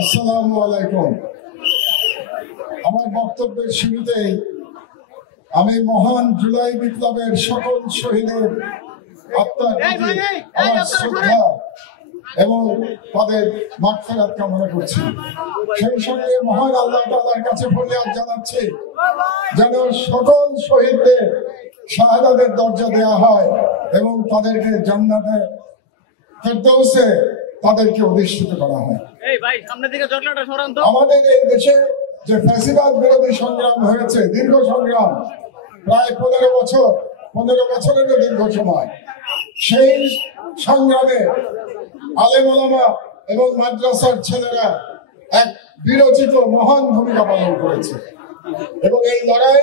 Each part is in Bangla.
আসসালামু আলাইকুম। আমার বক্তব্যের শুরুতেই আমি মহান জুলাই বিপ্লবের সকল শহীদের আত্মার প্রতি আমার শ্রদ্ধা এবং তাদের মাগফিরাত কামনা করছি। সেই সঙ্গে মহান আল্লাহ তাআলার কাছে ফরিয়াদ জানাচ্ছি যেন সকল শহীদদের শাহাদাতের দরজা দেওয়া হয় এবং তাদেরকে জান্নাতে ফেরদৌসে তাদেরকে অধিষ্ঠিত করা হয়। আমাদের এই দেশে যে ফ্যাসিবাদ বিরোধী সংগ্রাম হয়েছে, দীর্ঘ সংগ্রাম, প্রায় 15 বছরেরও দীর্ঘ সময়, সেই সংগ্রামে আলেম ওলামা এবং মাদ্রাসার ছেলেরা এক বিরচিত মহান ভূমিকা পালন করেছে এবং এই লড়াই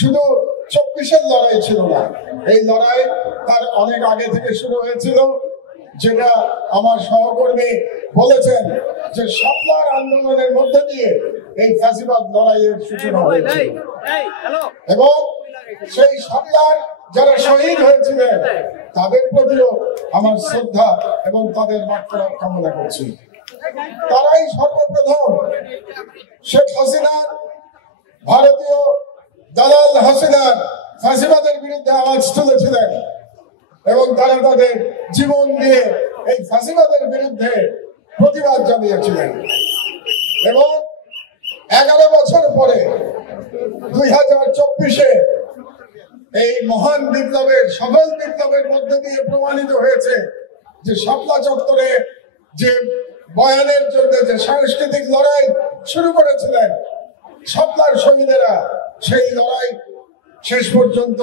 শুধু 24-এর লড়াই ছিল না, এই লড়াই তার অনেক আগে থেকে শুরু হয়েছিল, যেটা আমার সহকর্মী বলেছেন যে শাপলার আন্দোলনের মধ্যে দিয়ে এই ফ্যাসিবাদ লড়াইয়ের সূচনা হয়েছে এবং সেই শাপলার যারা শহীদ হয়েছিলেন তাদের প্রতিও আমার শ্রদ্ধা এবং তাদের মাগফিরাত কামনা করছি। তারাই সর্বপ্রথম শেখ হাসিনার, ভারতীয় দালাল হাসিনার ফ্যাসিবাদের বিরুদ্ধে আওয়াজ তুলেছিলেন এবং তারা তাদের জীবন দিয়ে এই ফ্যাসিবাদের বিরুদ্ধে প্রতিবাদ জানিয়েছিলেন এবং 11 বছর পরে 2024-এ এই মহান বিপ্লবের, সফল বিপ্লবের মধ্যে দিয়ে প্রমাণিত হয়েছে যে শাপলা চত্বরে যে বয়ানের জন্য যে সাংস্কৃতিক লড়াই শুরু করেছিলেন শাপলার শহীদেরা, সেই লড়াই শেষ পর্যন্ত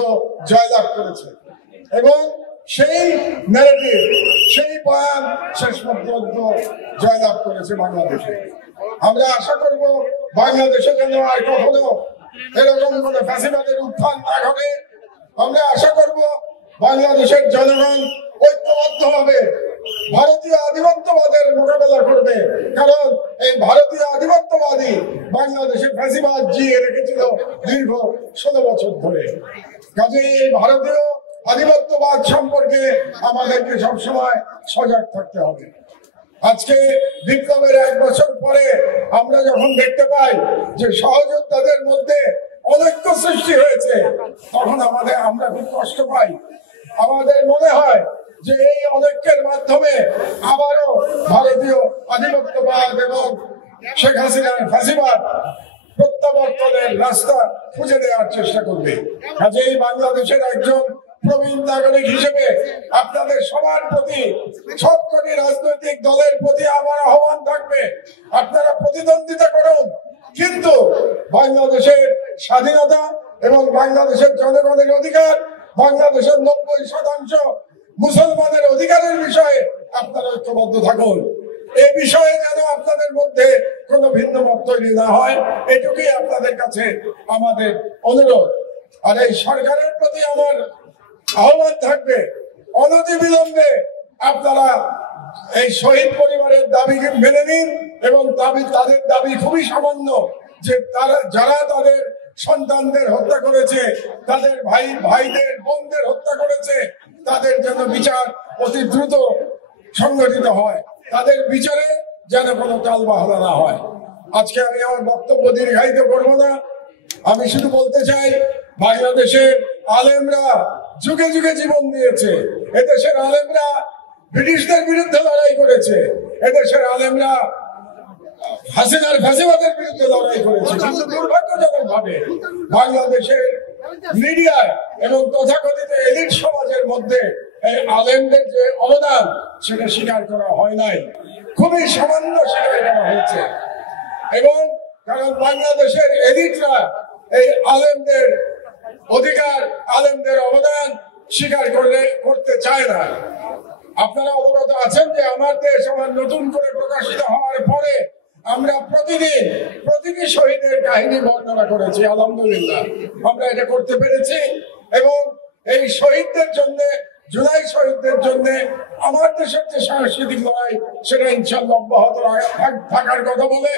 জয়লাভ করেছে এবং সেই ন্যারেটিভ, সেই বয়ান শেষ পর্যন্ত জয়লাভ করেছে বাংলাদেশে। আমরা আশা করব বাংলাদেশে যেন আর কখনো এরকম কোন ফ্যাসিবাদের উত্থান না ঘটে। আমরা আশা করব বাংলাদেশের জনগণ ঐক্যবদ্ধভাবে ভারতীয় আধিপত্যবাদের মোকাবেলা করবে, কারণ এই ভারতীয় আধিপত্যবাদী বাংলাদেশে ফ্যাসিবাদ জিয়ে রেখেছিল দীর্ঘ 16 বছর ধরে। কাজেই এই ভারতীয় আধিপত্যবাদ সম্পর্কে আমাদেরকে সবসময় সজাগ থাকতে হবে। আজকে বিপ্লবের 1 বছর পরে আমরা যখন দেখতে পাই যে সহযোদ্ধাদের মধ্যে অনৈক্য সৃষ্টি হয়েছে, তখন আমরা খুব কষ্ট পাই। আমাদের মনে হয় যে এই অনৈক্যের মাধ্যমে আবারও ভারতীয় আধিপত্যবাদ এবং শেখ হাসিনার ফ্যাসিবাদ প্রত্যাবর্তনের রাস্তা খুঁজে দেওয়ার চেষ্টা করবে। কাজেই বাংলাদেশের একজন প্রবীণ নাগরিক হিসেবে আপনাদের সবার প্রতি, সবকটি রাজনৈতিক দলের প্রতি আমার আহ্বান থাকবে, আপনারা প্রতিদ্বন্দ্বিতা করুন, কিন্তু বাংলাদেশের স্বাধীনতা এবং বাংলাদেশের জনগণের অধিকার, বাংলাদেশের 90% মুসলমানের অধিকারের বিষয়ে আপনারা ঐক্যবদ্ধ থাকুন। এই বিষয়ে যেন আপনাদের মধ্যে কোনো ভিন্ন মত তৈরি না হয়, এটুকুই আপনাদের কাছে আমাদের অনুরোধ। আর এই সরকারের প্রতি আমার আহ্বান থাকবে, অনতিবিলম্বে আপনারা এই শহীদ পরিবারের দাবিকে মেনে নিন এবং তাদের দাবি খুবই সামান্য, যে যারা তাদের সন্তানদের হত্যা করেছে, তাদের ভাইদের বোনদের হত্যা করেছে, তাদের যেন বিচার অতি দ্রুত সংগঠিত হয়, তাদের বিচারে যেন কোনো টালবাহানা না হয়। আজকে আমি আমার বক্তব্য দীর্ঘায়িত করব না, আমি শুধু বলতে চাই বাংলাদেশের আলেমরা যুগে যুগে জীবন দিয়েছে, এদেশের আলেমরা ব্রিটিশদের বিরুদ্ধে লড়াই করেছে, এদেশের আলেমরা হাসিনার ফ্যাসিবাদের বিরুদ্ধে লড়াই করেছে, কিন্তু দুর্ভাগ্যজনক ভাবে বাংলাদেশের মিডিয়ায় এবং তথাকথিত এলিট সমাজের মধ্যে এই আলেমদের যে অবদান সেটা স্বীকার করা হয় নাই, খুবই সামান্য স্বীকার করা হয়েছে। এবং কারণ বাংলাদেশের এলিটরা এই আলেমদের অধিকার, আলেমদের অবদান স্বীকার করতে চায় না। আপনারা অবগত আছেন যে আমার দেশ আমার নতুন করে প্রকাশিত হওয়ার পরে আমরা প্রতিটি শহীদের কাহিনী বর্ণনা করেছি, আলহামদুলিল্লাহ আমরা এটা করতে পেরেছি। এবং এই শহীদদের জন্য, জুলাই শহীদদের জন্য আমার দেশের যে সাংস্কৃতিক লড়াই সেটা ইনশাআল্লাহ অব্যাহত থাকার কথা বলে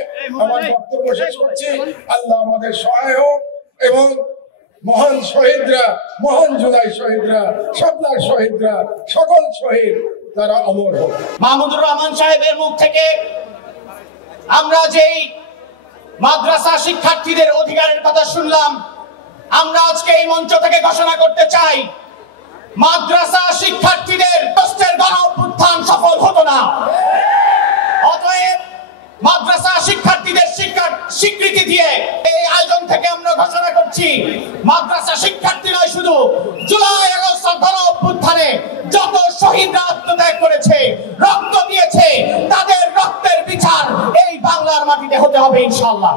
আমার বক্তব্য শেষ করছি। আল্লাহ আমাদের সহায় হোক এবং মহান শহীদরা, মহান জুলাই শহীদরা, শাপলার শহীদরা, সকল শহীদ তারা অমর হোক। মাহমুদুর রহমান সাহেবের মুখ থেকে আমরা যেই মাদ্রাসা শিক্ষার্থীদের অধিকারের কথা শুনলাম, আমরা আজকে এই মঞ্চ থেকে ঘোষণা করতে চাই, মাদ্রাসা শিক্ষার্থীদের কষ্টের গণ অভ্যুত্থান সফল হতো না। অতএব মাদ্রাসা শিক্ষার্থীদের শিক্ষার স্বীকৃতি দিয়ে এই আয়োজন থেকে আমরা ঘোষণা করছি, মাদ্রাসা শিক্ষার্থী নয়, শুধু জুলাই আগস্ট গণ অভ্যুত্থানে যত শহীদরা আত্মত্যাগ করেছে, রক্ত দিয়েছে, তাদের রক্তের বিচার এই বাংলার মাটিতে হতে হবে ইনশাআল্লাহ।